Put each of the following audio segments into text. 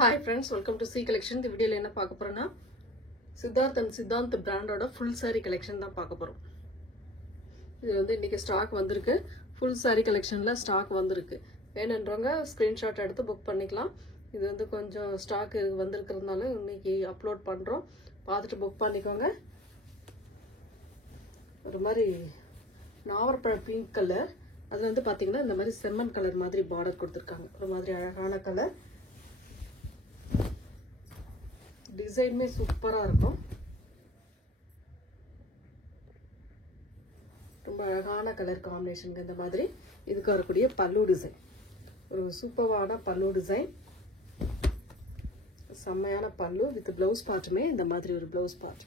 Hi friends, welcome to C collection. இந்த வீடியோல என்ன பார்க்க போறோம்னா சித்தாந்த் பிராண்டோட full saree collection தான் பார்க்க போறோம். இது வந்து இன்னைக்கு ஸ்டாக் வந்திருக்கு. full saree collectionல ஸ்டாக் வந்திருக்கு. வேணும்ன்றவங்க ஸ்கிரீன்ஷாட் எடுத்து புக் பண்ணிக்கலாம். இது வந்து கொஞ்சம் ஸ்டாக் வந்திருக்கிறதுனால இன்னைக்கு அப்லோட் பண்றோம். பார்த்துட்டு புக் பண்ணிக்கோங்க. ஒரு மாதிரி நாவற்பழ பிங்க் கலர், அதுல வந்து பாத்தீங்கன்னா இந்த மாதிரி செம்மன் கலர் மாதிரி பார்டர் கொடுத்திருக்காங்க. ஒரு மாதிரி அழகான கலர். டிசைனுமே சூப்பரா இருக்கும். ரொம்ப அழகான கலர் காம்பினேஷன். இந்த மாதிரி இதுக்கு வரக்கூடிய பல்லு டிசைன், ஒரு சூப்பரான பல்லு டிசைன், செம்மையான பல்லு வித் பிளவுஸ் பார்ட்டுமே இந்த மாதிரி ஒரு பிளவுஸ் பார்ட்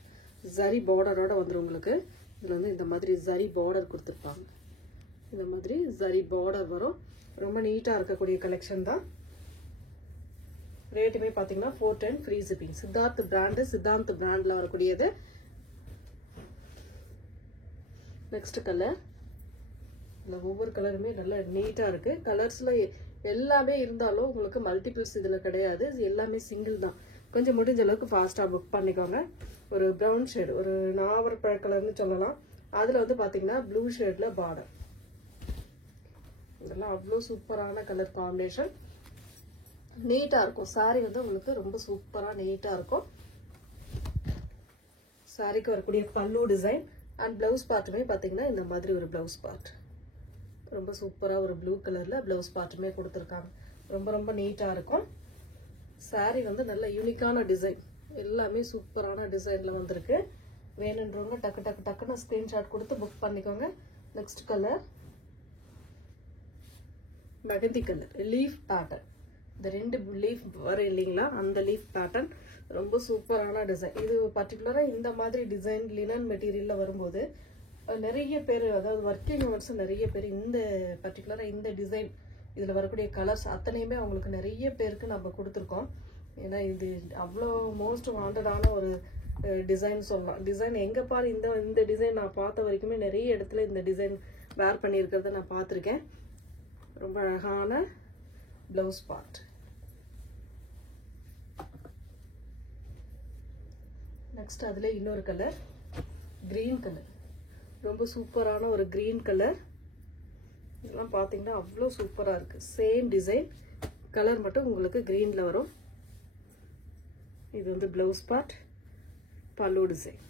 ஜரி பார்டரோட வந்துடும் உங்களுக்கு. இதுல வந்து இந்த மாதிரி ஜரி பார்டர் கொடுத்துருப்பாங்க. இந்த மாதிரி ஜரி பார்டர் வரும். ரொம்ப நீட்டா இருக்கக்கூடிய கலெக்ஷன் தான். ரேட்டுமே பாத்தீங்கன்னா 410 ஃப்ரீ ஷிப்பிங். சித்தாந்த் பிராண்ட்ல வரக்கூடியது. நெக்ஸ்ட் கலர், இந்த ஒவ்வொரு கலருமே நல்லா நீட்டா இருக்கு. கலர்ஸ்ல எல்லாமே இருந்தாலும் உங்களுக்கு மல்டிபிள்ஸ் இதுல கிடையாது. எல்லாமே சிங்கிள் தான். கொஞ்சம் முடிஞ்ச அளவுக்கு ஃபாஸ்டா புக் பண்ணிக்கோங்க. ஒரு பிரவுன் ஷேட், ஒரு நாவற்பழ கலர்னு சொல்லலாம். அதுல வந்து பாத்தீங்கன்னா ப்ளூ ஷேட்ல பார்டர். இதெல்லாம் அவ்வளோ சூப்பரான கலர் காம்பினேஷன். நீட்டா இருக்கும். சாரி வந்து உங்களுக்கு ரொம்ப சூப்பரா நீட்டா இருக்கும். சாரிக்கு வரக்கூடிய பல்லு டிசைன் அண்ட் பிளவுஸ் பார்ட்டுமே பாத்தீங்கன்னா இந்த மாதிரி ஒரு பிளவுஸ் பார்ட் ரொம்ப சூப்பரா ஒரு ப்ளூ கலர்ல பிளவுஸ் பார்ட்டுமே கொடுத்துருக்காங்க. ரொம்ப ரொம்ப நீட்டா இருக்கும். சாரி வந்து நல்ல யூனிக்கான டிசைன், எல்லாமே சூப்பரான டிசைன்ல வந்திருக்கு. வேணுன்றவங்க டக்குன்னு ஸ்கிரீன்ஷாட் கொடுத்து புக் பண்ணிக்கோங்க. Next colour mehndi colour, leaf pattern. இந்த ரெண்டு லீஃப் வரும் இல்லைங்களா, அந்த லீஃப் பேட்டர்ன் ரொம்ப சூப்பரான டிசைன். இது பர்டிகுலரா இந்த மாதிரி டிசைன் லினன் மெட்டீரியல்ல வரும்போது நிறைய பேர், அதாவது ஒர்க்கிங் உமன்ஸ் நிறைய பேர் இந்த பர்டிகுலரா இந்த டிசைன் இதுல வரக்கூடிய கலர்ஸ் அத்தனையுமே அவங்களுக்கு நிறைய பேருக்கு நம்ம கொடுத்துருக்கோம். ஏன்னா இது அவ்வளோ மோஸ்ட் வாண்டடான ஒரு டிசைன் சொல்லலாம். டிசைன் எங்க பாரு இந்த டிசைன் நான் பார்த்த வரைக்குமே நிறைய இடத்துல இந்த டிசைன் வேர் பண்ணியிருக்கிறத நான் பார்த்துருக்கேன். ரொம்ப அழகான பிளவுஸ் பார்ட். நெக்ஸ்ட் அதுல இன்னொரு கலர் கிரீன் கலர், ரொம்ப சூப்பரான ஒரு கிரீன் கலர். இதெல்லாம் பாத்தீங்கன்னா அவ்வளோ சூப்பரா இருக்கு. சேம் டிசைன், கலர் மட்டும் உங்களுக்கு கிரீன்ல வரும். இது வந்து பிளவுஸ் பார்ட், பல்லு டிசைன்.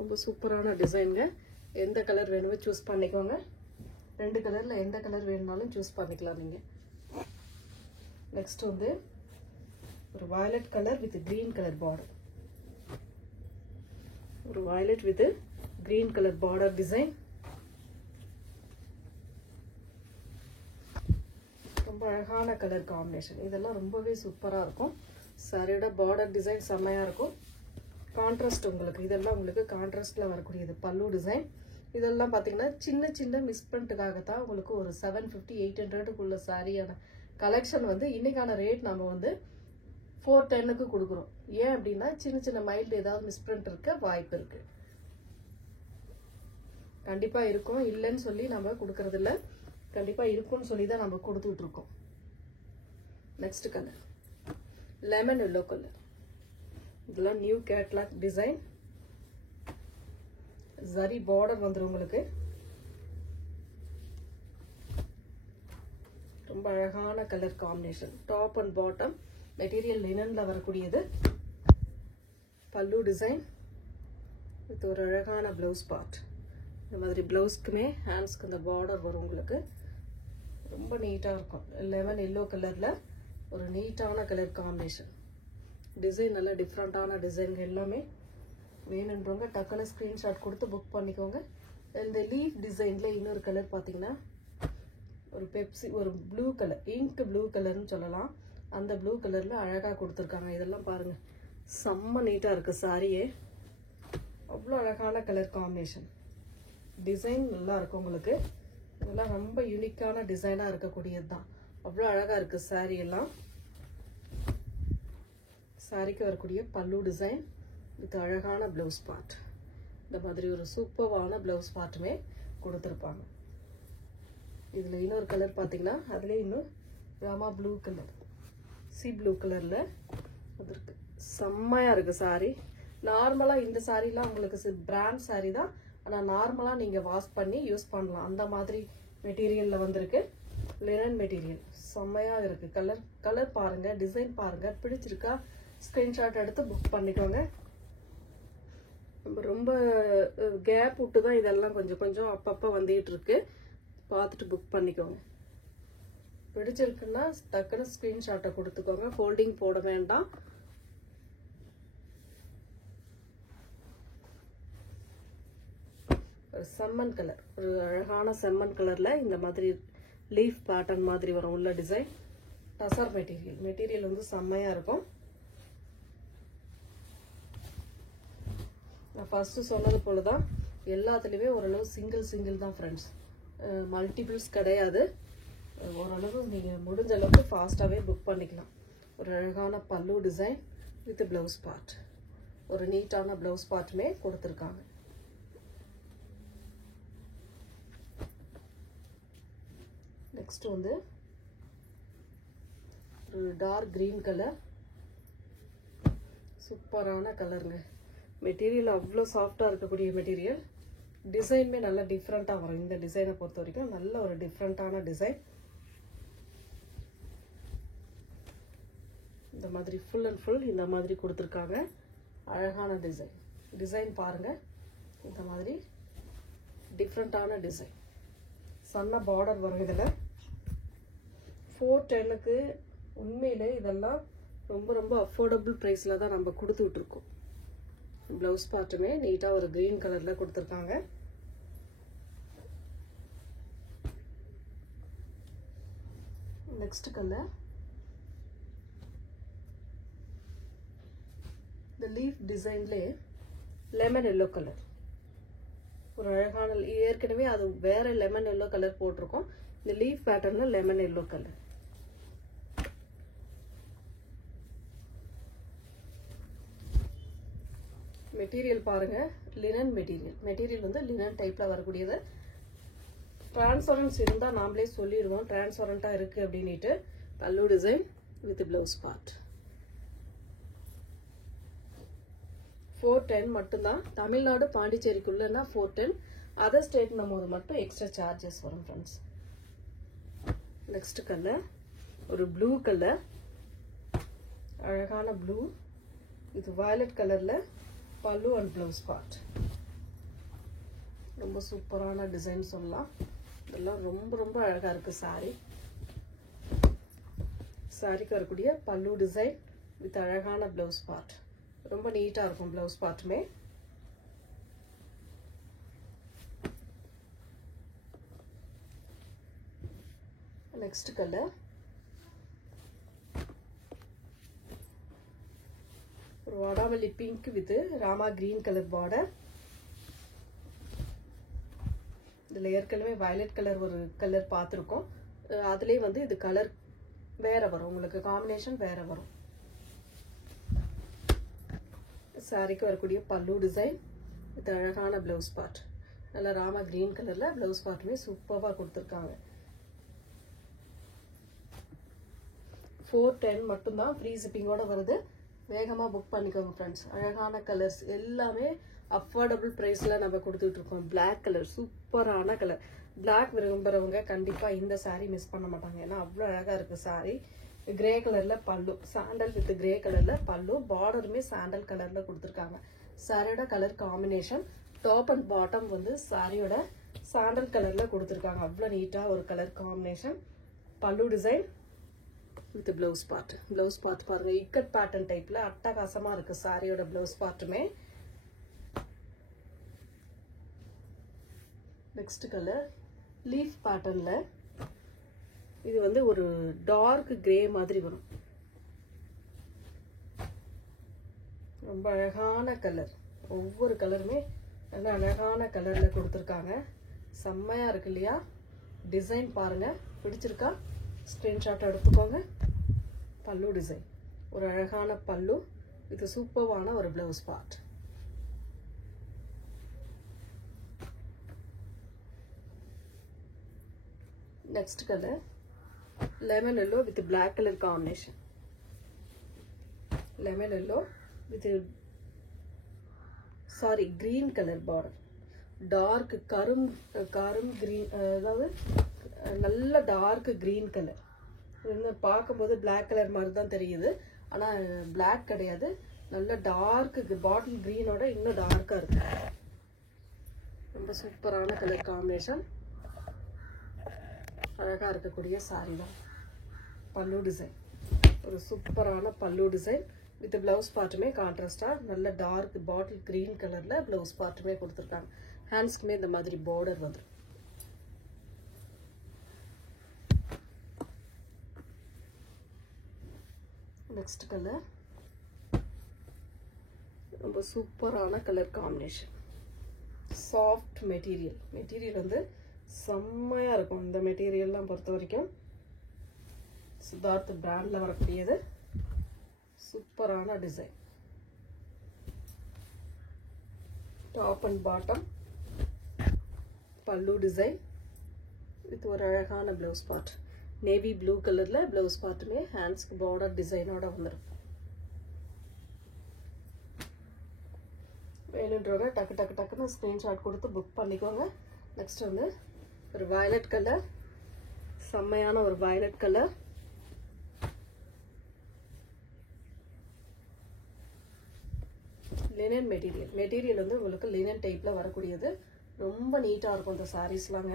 ரொம்ப சூப்பரான டிசைனுங்க. எந்த கலர் வேணுமோ சூஸ் பண்ணிக்கோங்க. ரெண்டு கலர்ல எந்த கலர் வேணும்னாலும் சூஸ் பண்ணிக்கலாம் நீங்க. நெக்ஸ்ட் வந்து ஒரு violet colour with green colour border, ஒரு violet with green colour border design. ரொம்ப அழகான கலர் காம்பினேஷன். இதெல்லாம் ரொம்பவே சூப்பரா இருக்கும். சாரியோட பார்டர் டிசைன் செம்மையா இருக்கும். கான்ட்ராஸ்ட் உங்களுக்கு, இதெல்லாம் உங்களுக்கு கான்ட்ராஸ்ட்ல வரக்கூடியது பல்லு டிசைன். இதெல்லாம் பாத்தீங்கன்னா சின்ன மிஸ்பிரிண்ட்டுக்காகத்தான் உங்களுக்கு ஒரு 750-800க்குள்ள சாரியான கலெக்ஷன் வந்து இன்னைக்கான ரேட் நம்ம வந்து 410க்கு கொடுக்குறோம். ஏன் அப்படின்னா சின்ன மைல்டு ஏதாவது மிஸ்பிரிண்ட் இருக்க வாய்ப்பு இருக்கு. கண்டிப்பா இருக்கும், இல்லைன்னு சொல்லி நம்ம கொடுக்கறது இல்ல. கண்டிப்பா இருக்கும்னு சொல்லி தான் நம்ம கொடுத்துட்டு இருக்கோம். Next colour lemon yellow colour. இதெல்லாம் new catalogue design. Zari border வந்துரும் உங்களுக்கு. ரொம்ப அழகான colour combination. Top and bottom material லினன்ல வரக்கூடியது. பல்லு டிசைன் வித் ஒரு அழகான பிளவுஸ் பார்ட். இந்த மாதிரி பிளவுஸ்க்குமே ஹேண்ட்ஸ்க்கு இந்த பார்டர் வரும் உங்களுக்கு. ரொம்ப நீட்டா இருக்கும். லெமன் எல்லோ கலர்ல ஒரு நீட்டான கலர் காம்பினேஷன். டிசைன் நல்ல டிஃப்ரெண்டான டிசைன். எல்லாமே வேணுன்றவங்க டக்குன்னு ஸ்கிரீன்ஷாட் கொடுத்து புக் பண்ணிக்கோங்க. இந்த லீஃப் டிசைன்ல இன்னொரு கலர் பாத்தீங்கன்னா ஒரு பெப்சி, ஒரு ப்ளூ கலர், இங்க் ப்ளூ கலர்னு சொல்லலாம். அந்த ப்ளூ கலர்ல அழகா கொடுத்துருக்காங்க. இதெல்லாம் பாருங்க, செம்ம நீட்டா இருக்கு சாரியே. அவ்வளோ அழகான கலர் காம்பினேஷன். டிசைன் நல்லா இருக்கும் உங்களுக்கு. இதெல்லாம் ரொம்ப யூனிக்கான டிசைனா இருக்கக்கூடியது தான். அவ்வளோ அழகா இருக்கு சாரி எல்லாம். சாரிக்கு வரக்கூடிய பல்லு டிசைன் வித் அழகான பிளவுஸ் பார்ட். இந்த மாதிரி ஒரு சூப்பரான பிளவுஸ் பார்ட்டுமே கொடுத்துருப்பாங்க. இதுல இன்னொரு கலர் பாத்தீங்கன்னா அதுல இன்னும் Rama blue colour. C blue கலரில் அது இருக்குது. செம்மையாக இருக்குது சாரீ. நார்மலாக இந்த சாரீலாம் உங்களுக்கு பிராண்ட் சாரீ தான், ஆனால் நார்மலாக நீங்கள் வாஷ் பண்ணி யூஸ் பண்ணலாம். அந்த மாதிரி மெட்டீரியலில் வந்திருக்கு. லினன் மெட்டீரியல் செம்மையாக இருக்குது. கலர் பாருங்கள், டிசைன் பாருங்கள். பிடிச்சிருக்கா ஸ்க்ரீன்ஷாட் எடுத்து புக் பண்ணிக்கோங்க. ரொம்ப கேப் விட்டு தான் இதெல்லாம் கொஞ்சம் கொஞ்சம் அப்பப்போ வந்துகிட்டு இருக்கு. பார்த்துட்டு புக் பண்ணிக்கோங்க. பிடிச்சிருக்குன்னா டக்குன்னு ஸ்க்ரீன்ஷாட்டை கொடுத்துக்கோங்க. ஃபோல்டிங் போட வேண்டாம். ஒரு செம்மன் கலர், ஒரு அழகான செம்மன் கலரில் இந்த மாதிரி லீஃப் பேட்டர்ன் மாதிரி வரும் உள்ள டிசைன். டசர் மெட்டீரியல் வந்து செம்மையாக இருக்கும். நான் ஃபஸ்ட்டு சொன்னது போல தான் எல்லாத்துலேயுமே ஓரளவு சிங்கிள் தான் ஃப்ரெண்ட்ஸ், மல்டிபிள்ஸ் கிடையாது. ஓரளவு நீங்கள் முடிஞ்ச அளவுக்கு ஃபாஸ்ட்டாகவே புக் பண்ணிக்கலாம். ஒரு அழகான பல்லு டிசைன் வித் ப்ளவுஸ் பார்ட், ஒரு நீட்டான ப்ளவுஸ் பார்ட்டுமே கொடுத்துருக்காங்க. நெக்ஸ்ட் வந்து ஒரு டார்க் கிரீன் கலர், சூப்பரான கலருங்க. மெட்டீரியல் அவ்வளோ சாஃப்டாக இருக்கக்கூடிய மெட்டீரியல். டிசைனுமே நல்லா டிஃப்ரெண்ட்டாக வரும். இந்த டிசைனை பொறுத்த வரைக்கும் நல்ல ஒரு டிஃப்ரெண்ட்டான டிசைன். இந்த மாதிரி ஃபுல் அண்ட் ஃபுல் இந்த மாதிரி கொடுத்துருக்காங்க. அழகான டிசைன் பாருங்கள். இந்த மாதிரி டிஃப்ரெண்ட்டான டிசைன். சன்ன பார்டர் வரும் இதில். 410க்கு உண்மையிலே இதெல்லாம் ரொம்ப ரொம்ப அஃபோர்டபுள் ப்ரைஸில் தான் நம்ம கொடுத்துட்ருக்கோம். ப்ளவுஸ் பார்ட்டுமே நீட்டாக ஒரு க்ரீன் கலரில் கொடுத்துருக்காங்க. நெக்ஸ்ட் கலர் இந்த லீஃப் டிசைன்லே லெமன் எல்லோ கலர், ஒரு அழகான, ஏற்கனவே அது வேற லெமன் எல்லோ கலர் போட்டிருக்கோம். இந்த லீஃப் பேட்டர்ன்ல லெமன் எல்லோ கலர். மெட்டீரியல் பாருங்க, லினன் மெட்டீரியல் வந்து லினன் டைப்ல வரக்கூடியது. டிரான்ஸ்பரன்ஸ் இருந்தால் நாமளே சொல்லிடுவோம் டிரான்ஸ்பரண்டாக இருக்கு அப்படின்ட்டு. பல்லு டிசைன் வித் பிளவுஸ் பார்ட். 410 மட்டும்தான். தமிழ்நாடு பாண்டிச்சேரிக்குள்ளனா 410, அதர் ஸ்டேட் போது மட்டும் எக்ஸ்ட்ரா சார்ஜஸ் வரும் ஃப்ரெண்ட்ஸ். நெக்ஸ்ட் கலர் ஒரு ப்ளூ கலர், அழகான ப்ளூ. இது வயலட் கலர்ல பல்லு அண்ட் ப்ளவுஸ் பார்ட். ரொம்ப சூப்பரான டிசைன் சொல்லலாம். இதெல்லாம் ரொம்ப ரொம்ப அழகா இருக்கு சாரி. சாரிக்கு வரக்கூடிய பல்லு டிசைன் வித் அழகான ப்ளவுஸ் பார்ட். ரொம்ப நீட்டா இருக்கும் ப்ளவுஸ் பார்ட்டுமே. நெக்ஸ்ட் கலர் ஒரு வாடாமல்லி pink with Rama green colour border. இதுல ஏற்கனவே வயலட் கலர் ஒரு கலர் பார்த்துருக்கோம். அதுலேயே வந்து இது கலர் வேற வரும், உங்களுக்கு காம்பினேஷன் வேற வரும். சாரிக்கு வரக்கூடிய பல்லு டிசைன் வித் அழகான பிளவுஸ் பார்ட். நல்ல ராமா கிரீன் கலர்ல பிளவுஸ் பார்ட்டுமே சூப்பராக கொடுத்துருக்காங்க. 410 மட்டும்தான், ஃப்ரீ ஷிப்பிங்கோட வருது. வேகமாக புக் பண்ணிக்கோங்க ஃப்ரெண்ட்ஸ். அழகான கலர்ஸ் எல்லாமே அஃபோர்டபுள் ப்ரைஸில் நம்ம கொடுத்துட்ருக்கோம். பிளாக் கலர் சூப்பரான கலர். பிளாக் விரும்புகிறவங்க கண்டிப்பாக இந்த சாரீ மிஸ் பண்ண மாட்டாங்க. ஏன்னா அவ்வளோ அழகாக இருக்குது சாரீ. கிரே கலரில் பல்லு, சாண்டல் வித் கிரே கலரில் பல்லு, பார்டருமே சாண்டல் கலரில் கொடுத்துருக்காங்க. சாரியோட colour combination top and bottom வந்து சாரியோட சாண்டல் கலரில் கொடுத்துருக்காங்க. அவ்வளோ நீட்டாக ஒரு கலர் காம்பினேஷன். பல்லு design with blouse part. Blouse part பாருங்க, இக்கட் பேட்டர்ன் டைப்ல அட்டகாசமா இருக்கு சாரியோட பிளவுஸ் பார்ட்டுமே. நெக்ஸ்ட் கலர் லீஃப் பேட்டர்ன்ல, இது வந்து ஒரு டார்க் கிரே மாதிரி வரும். ரொம்ப அழகான கலர். ஒவ்வொரு கலருமே நல்ல அழகான கலர்ல கொடுத்துருக்காங்க. செம்மையா இருக்கு இல்லையா? டிசைன் பாருங்க, பிடிச்சிருக்கா? ஸ்கிரீன்ஷாட் எடுத்துக்கோங்க. பல்லு டிசைன் ஒரு அழகான பல்லு, இது சூப்பரான ஒரு blouse part. Next colour lemon yellow with black colour combination. Lemon yellow with green color border. Dark கரும் green, அதாவது நல்ல டார்க் green color. இது பார்க்கும்போது black color மாதிரி தான் தெரியுது, ஆனால் black கிடையாது. நல்ல டார்க் பாட்டில் greenோட இன்னும் டார்க்காக இருக்கு. ரொம்ப சூப்பரான கலர் காம்பினேஷன், அழகாக இருக்கக்கூடிய சாரி தான். பல்லு டிசைன், ஒரு சூப்பரான பல்லு டிசைன் வித் ப்ளவுஸ் பார்ட்டுமே கான்ட்ராஸ்டாக நல்ல டார்க் பாட்டில் க்ரீன் கலரில் ப்ளவுஸ் பார்ட்டுமே கொடுத்துருக்காங்க. ஹேண்ட்ஸ்க்குமே இந்த மாதிரி பார்டர் வந்துடும். நெக்ஸ்ட் கலர் ரொம்ப சூப்பரான கலர் காம்பினேஷன். சாஃப்ட் மெட்டீரியல் வந்து செம்மையாக இருக்கும். இந்த மெட்டீரியல்லாம் பொறுத்த வரைக்கும் சித்தார்த் பிராண்டில் வரக்கூடியது. சூப்பரான டிசைன். டாப் அண்ட் பாட்டம் பல்லு டிசைன் வித் ஒரு அழகான ப்ளவுஸ் பார்ட். நேவி ப்ளூ கலரில் ப்ளவுஸ் பார்ட்டுமே ஹேண்ட்ஸ்க்கு பார்டர் டிசைனோட வந்துடும். வேணுன்றவங்க டக்குன்னு ஸ்க்ரீன்ஷாட் கொடுத்து புக் பண்ணிக்கோங்க. நெக்ஸ்ட் வந்து ஒரு வயலட் கலர், செம்மையான ஒரு வயலட் கலர். லினன் மெட்டீரியல் வந்து உங்களுக்கு லினன் டைப்பில் வரக்கூடியது. ரொம்ப நீட்டாக இருக்கும் இந்த சாரீஸ்லாங்க.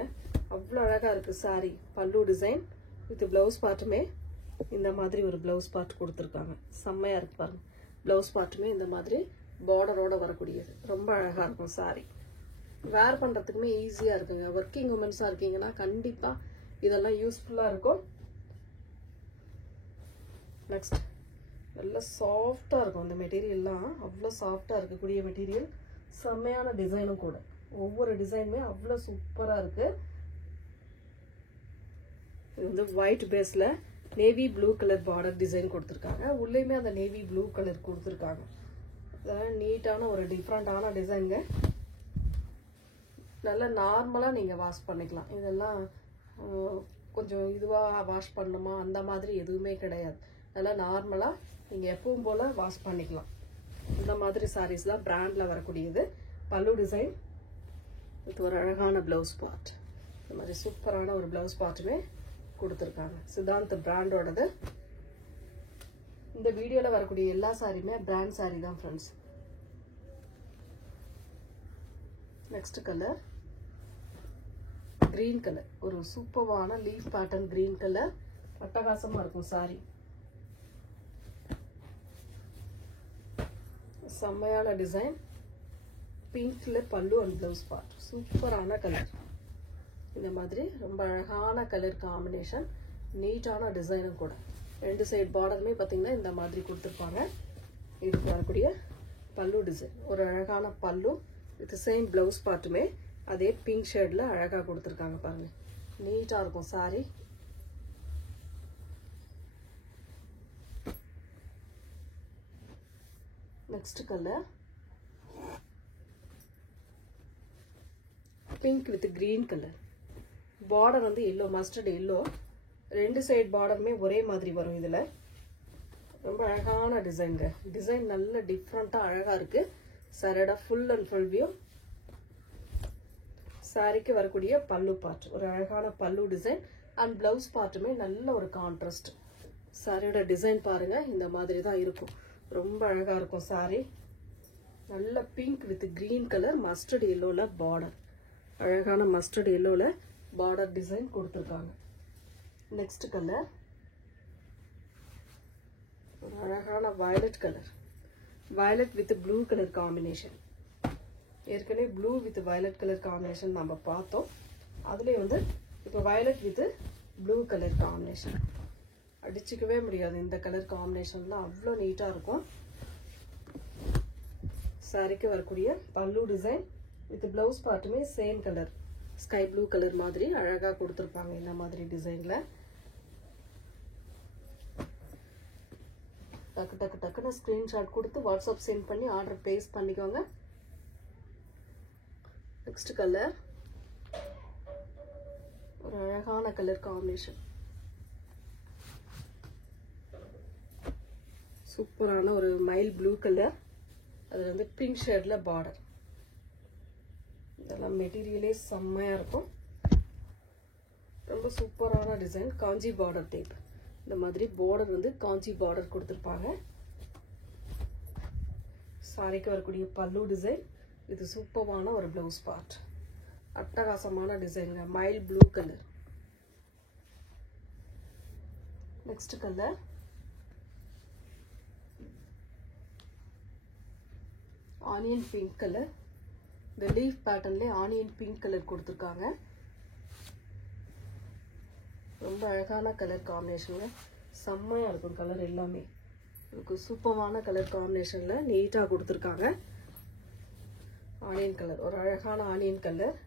அவ்வளோ அழகாக இருக்குது சாரீ. பல்லு டிசைன் வித் ப்ளவுஸ் பார்ட்டுமே இந்த மாதிரி ஒரு ப்ளவுஸ் பார்ட் கொடுத்துருக்காங்க. செம்மையாக இருக்கு பாருங்க. ப்ளவுஸ் பார்ட்டுமே இந்த மாதிரி பார்டரோட வரக்கூடியது. ரொம்ப அழகாக இருக்கும் சாரீ. வேர் பண்ணுறதுக்குமே ஈஸியாக இருக்குங்க. ஒர்க்கிங் உமன்ஸாக இருக்கீங்கன்னா கண்டிப்பாக இதெல்லாம் யூஸ்ஃபுல்லாக இருக்கும். நெக்ஸ்ட் நல்லா சாஃப்டாக இருக்கும் இந்த மெட்டீரியல்லாம். அவ்வளோ சாஃப்டாக இருக்கக்கூடிய மெட்டீரியல். செம்மையான டிசைனும் கூட. ஒவ்வொரு டிசைனுமே அவ்வளோ சூப்பராக இருக்குது. இது வந்து ஒயிட் பேஸில் navy blue colour border design கொடுத்துருக்காங்க. உள்ளேயுமே அந்த நேவி ப்ளூ கலர் கொடுத்துருக்காங்க. இதெல்லாம் நீட்டான ஒரு டிஃப்ரெண்ட்டான டிசைனுங்க. நல்லா நார்மலாக நீங்கள் வாஷ் பண்ணிக்கலாம். இதெல்லாம் கொஞ்சம் இதுவாக வாஷ் பண்ணணுமா அந்த மாதிரி எதுவுமே கிடையாது. நல்லா நார்மலாக நீங்கள் எப்பவும் போல் வாஷ் பண்ணிக்கலாம். இந்த மாதிரி சாரீஸ் தான் பிராண்டில் வரக்கூடியது. பல்லு டிசைன் வித் ஒரு அழகான ப்ளவுஸ் பார்ட். இந்த மாதிரி சூப்பரான ஒரு ப்ளவுஸ் பார்ட்டுமே கொடுத்துருக்காங்க. சித்தாந்த் பிராண்டோடது. இந்த வீடியோவில் வரக்கூடிய எல்லா சாரியுமே பிராண்ட் சாரி தான் friends. Next colour green colour. ஒரு சூப்பரான லீஃப் பேட்டர்ன் கிரீன் கலர். அட்டகாசமாக இருக்கும் சாரி. செம்மையான டிசைன். பிங்க்ல பல்லு அண்ட் ப்ளவுஸ் பார்ட். சூப்பரான கலர். இந்த மாதிரி ரொம்ப அழகான கலர் காம்பினேஷன். நீட்டான டிசைனும் கூட. ரெண்டு சைடு பார்டருமே பார்த்தீங்கன்னா இந்த மாதிரி கொடுத்துருப்பாங்க. இதுக்கு வரக்கூடிய பல்லு டிசைன். ஒரு அழகான பல்லு வித் சேம் ப்ளவுஸ் பார்ட்டுமே அதே பிங்க் ஷேடில் அழகாக கொடுத்துருக்காங்க பாருங்கள். நீட்டாக இருக்கும் sorry. Next colour pink with green colour. Border வந்து எல்லோ, மஸ்டர்ட் எல்லோ. ரெண்டு சைடு பார்டருமே ஒரே மாதிரி வரும். இதில் ரொம்ப அழகான டிசைனுங்க. டிசைன் நல்ல டிஃப்ரெண்ட்டாக அழகாக இருக்குது. சரடா ஃபுல் அண்ட் ஃபுல் வியூ. சாரிக்கு வரக்கூடிய பல்லு பார்ட். ஒரு அழகான பல்லு டிசைன் அண்ட் ப்ளவுஸ் பார்ட்டுமே நல்ல ஒரு கான்ட்ராஸ்ட். சாரியோட டிசைன் பாருங்கள். இந்த மாதிரி தான் இருக்கும். ரொம்ப அழகாக இருக்கும் சாரி. நல்ல pink with green colour mustard எல்லோவில் பார்டர். அழகான மஸ்டர்ட் எல்லோவில் பார்டர் டிசைன் கொடுத்துருக்காங்க. நெக்ஸ்ட் கலர் ஒரு அழகான violet colour. Violet with blue colour combination. ஏற்கனவே blue with violet colour combination நம்ம பார்த்தோம். அதுலேயே வந்து இப்போ violet with blue colour combination. அடிச்சுக்கவே முடியாது. இந்த கலர் காம்பினேஷன்லாம் அவ்வளோ நீட்டாக இருக்கும். சாரிக்கு வரக்கூடிய பல்லு டிசைன் வித் ப்ளவுஸ் பார்ட்டுமே same colour sky blue colour மாதிரி அழகாக கொடுத்துருப்பாங்க. இந்த மாதிரி டிசைனில் டக்குன்னு ஸ்க்ரீன்ஷாட் கொடுத்து வாட்ஸ்அப் சென்ட் பண்ணி ஆர்டர் ப்ளேஸ் பண்ணிக்கோங்க. நெக்ஸ்ட் கலர் ஒரு அழகான கலர் காம்பினேஷன். சூப்பரான ஒரு மைல் ப்ளூ கலர், அது வந்து பிங்க் ஷேடில் பார்டர். இதெல்லாம் மெட்டீரியலே செம்மையாக இருக்கும். ரொம்ப சூப்பரான டிசைன். காஞ்சி பார்டர் டைப். இந்த மாதிரி பார்டர் வந்து காஞ்சி பார்டர் கொடுத்துருப்பாங்க. சாரிக்கு வரக்கூடிய பல்லு டிசைன். இது சூப்பரான ஒரு ப்ளவுஸ் பார்ட். அட்டகாசமான டிசைனுங்க. மைல் blue colour. Next colour onion pink colour. இந்த லீஃப் பேட்டர்ன்லேயே ஆனியன் பிங்க் கலர் கொடுத்துருக்காங்க. ரொம்ப அழகான கலர் காம்பினேஷனுங்க. செம்மையாக இருக்கும் கலர் எல்லாமே. இதுக்கு சூப்பரான கலர் காம்பினேஷனில் நீட்டாக கொடுத்துருக்காங்க. ஆனியன் கலர், ஒரு அழகான ஆனியன் கலர்.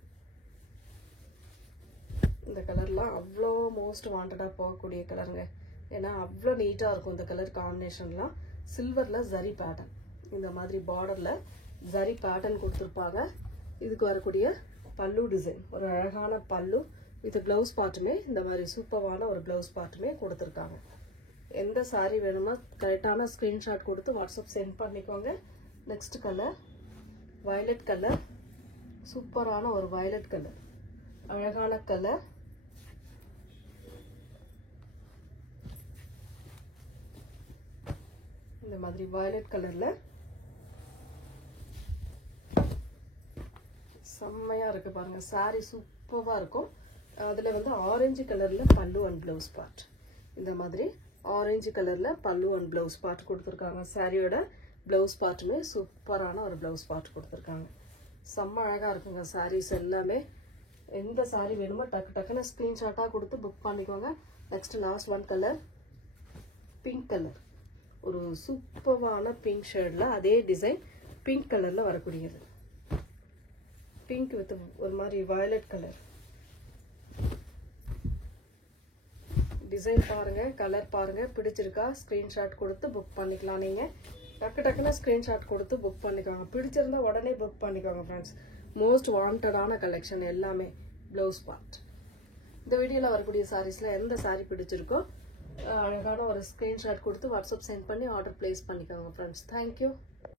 இந்த கலர்லாம் அவ்வளோ மோஸ்ட் வாண்டடாக போகக்கூடிய கலருங்க. ஏன்னா அவ்வளோ நீட்டாக இருக்கும் இந்த கலர் காம்பினேஷன்லாம். சில்வரில் ஜரி பேட்டர்ன், இந்த மாதிரி பார்டரில் ஜரி பேட்டர்ன் கொடுத்துருப்பாங்க. இதுக்கு வரக்கூடிய பல்லு டிசைன், ஒரு அழகான பல்லு வித் ப்ளவுஸ் பார்ட்டுமே இந்த மாதிரி சூப்பரான ஒரு ப்ளவுஸ் பார்ட்டுமே கொடுத்துருக்காங்க. எந்த சாரீ வேணுமோ கரெக்டான ஸ்க்ரீன்ஷாட் கொடுத்து வாட்ஸ்அப் சென்ட் பண்ணிக்கோங்க. Next colour violet colour. சூப்பரான ஒரு வயலட் கலர், அழகான கலர். இந்த மாதிரி வயலட் கலர்ல செம்மையா இருக்கு பாருங்க. சாரி சூப்பரா இருக்கும். அதுல வந்து ஆரஞ்சு கலர்ல பல்லு அண்ட் ப்ளவுஸ் பார்ட். இந்த மாதிரி ஆரஞ்சு கலர்ல பல்லு அண்ட் ப்ளவுஸ் பார்ட் கொடுத்துருக்காங்க. சாரியோட ப்ளவுஸ் பார்ட்டுமே சூப்பரான ஒரு ப்ளவுஸ் பார்ட் கொடுத்துருக்காங்க. செம்ம அழகா இருக்குங்க சாரீஸ் எல்லாமே. எந்த சாரி வேணுமோ டக்கு டக்குன்னு ஸ்க்ரீன்ஷாட்டா கொடுத்து புக் பண்ணிக்கோங்க. Next last one colour pink colour. ஒரு சூப்பரான பிங்க் ஷேட்ல அதே டிசைன் பிங்க் கலர்ல வரக்கூடியது. பிங்க் வித் ஒரு மாதிரி வயலட் கலர். டிசைன் பாருங்க, கலர் பாருங்க, பிடிச்சிருக்கா ஸ்கிரீன்ஷாட் கொடுத்து புக் பண்ணிக்கலாம். நீங்க டக்கு டக்குன்னு ஸ்கிரீன்ஷாட் கொடுத்து புக் பண்ணிக்கோங்க. பிடிச்சிருந்தா உடனே புக் பண்ணிக்கோங்க ஃப்ரெண்ட்ஸ். மோஸ்ட் வாண்டடான கலெக்ஷன் எல்லாமே ப்ளவுஸ் பார்ட். இந்த வீடியோவில் வரக்கூடிய சாரீஸில் எந்த சாரீ பிடிச்சிருக்கோ அழகான ஒரு ஸ்க்ரீன்ஷாட் கொடுத்து வாட்ஸ்அப் சென்ட் பண்ணி ஆர்டர் பிளேஸ் பண்ணிக்கோங்க ஃப்ரெண்ட்ஸ். தேங்க்யூ.